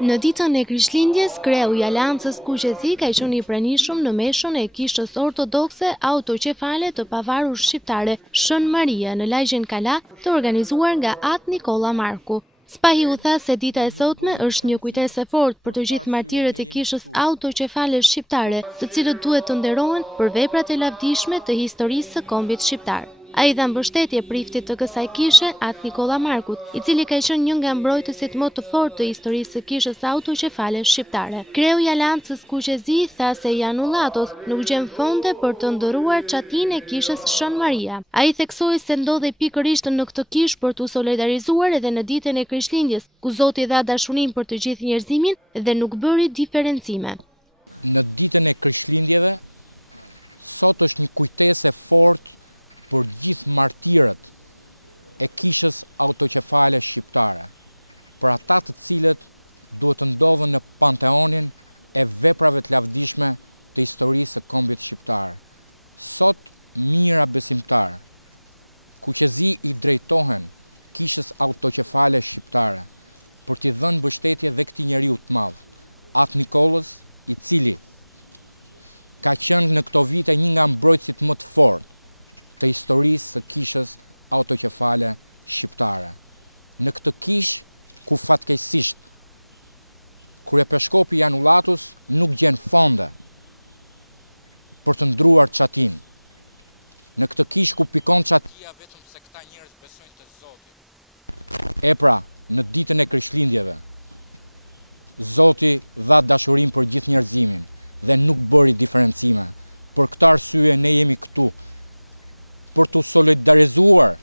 Në ditën e Krishtlindjes, kreu i Aleancës Kuqezi ka qenë i pranishëm në meshën e Kishës Ortodokse Autoqefale të Pavarur Shqiptare Shën Maria në lagjen Kala, të organizuar nga At Nikolla Marku. Spahi u tha se dita e sotme është një kujtesë e fortë për të gjithë martirët e Kishës Autoqefale Shqiptare, të cilët duhet të nderohen për veprat e lavdishme të historisë së kombit shqiptar. Ai dha mbështetje priftit të kësaj kishe, At Nikolla Markut, i cili ka qenë një nga mbrojtësit më të fortë të historisë së Kishës Autoqefale Shqiptare. Kreu i Aleancës Kuqezi tha se janë ullatos nuk gjen fonde për të ndëruar çatinë e Kishës Shën Maria. Ai theksoi se ndodhej pikërisht në këtë kishë për t'u solidarizuar edhe në ditën e Krishtlindjes, ku Zoti dha dashurinë për të gjithë njerëzimin dhe nuk bëri diferencime. Në ditën e Krishtlindjeve, sot është një kujtesë e fortë për gjithë martirët e Kishës Autoqefale Shqiptare, për ata të cilët duhet të ndodhen në panteonin e veprave të lavdishme të historisë së kombit shqiptar. Sot mira besimtar, Kuqezi i drejtohen Kishës Autoqefale Shqiptare për t'i dhënë mbështetje dhe këtij njeriu të madh, At Nikollës, i cili ka qenë në këto vite një nga mbrojtësit më të fortë të historisë së Kishës Autoqefale Shqiptare. Në këtë kishë ku fatkeqësisht kryepeshkopi Jan Ullatus nuk gjen fonde për të ndruar çatinë. Në këtë kishë ku pikon çatia vetëm se këta njerëz besojnë te Zoti. E pra, në ditën e Krishtlindjeve, Zoti dha dashurinë për gjithë njerëzimin dhe nuk bëri diferencime. Për këtë arsye ne jemi këtu për të solidarizuar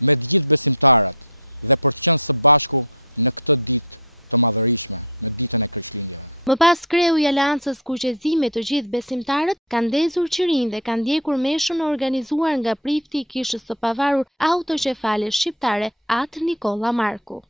me të gjithë besimtarët dhe për të qenë së bashku në këtë ditë të madhërishme, në ditën e Krishtlindjeve. Më pas, kreu i Aleancës Kuqezi me të gjithë besimtarët kanë ndezur qirinë dhe kanë ndjekur meshën e organizuar nga prifti i Kishës së Pavarur Autoqefale Shqiptare, At Nikolla Marku.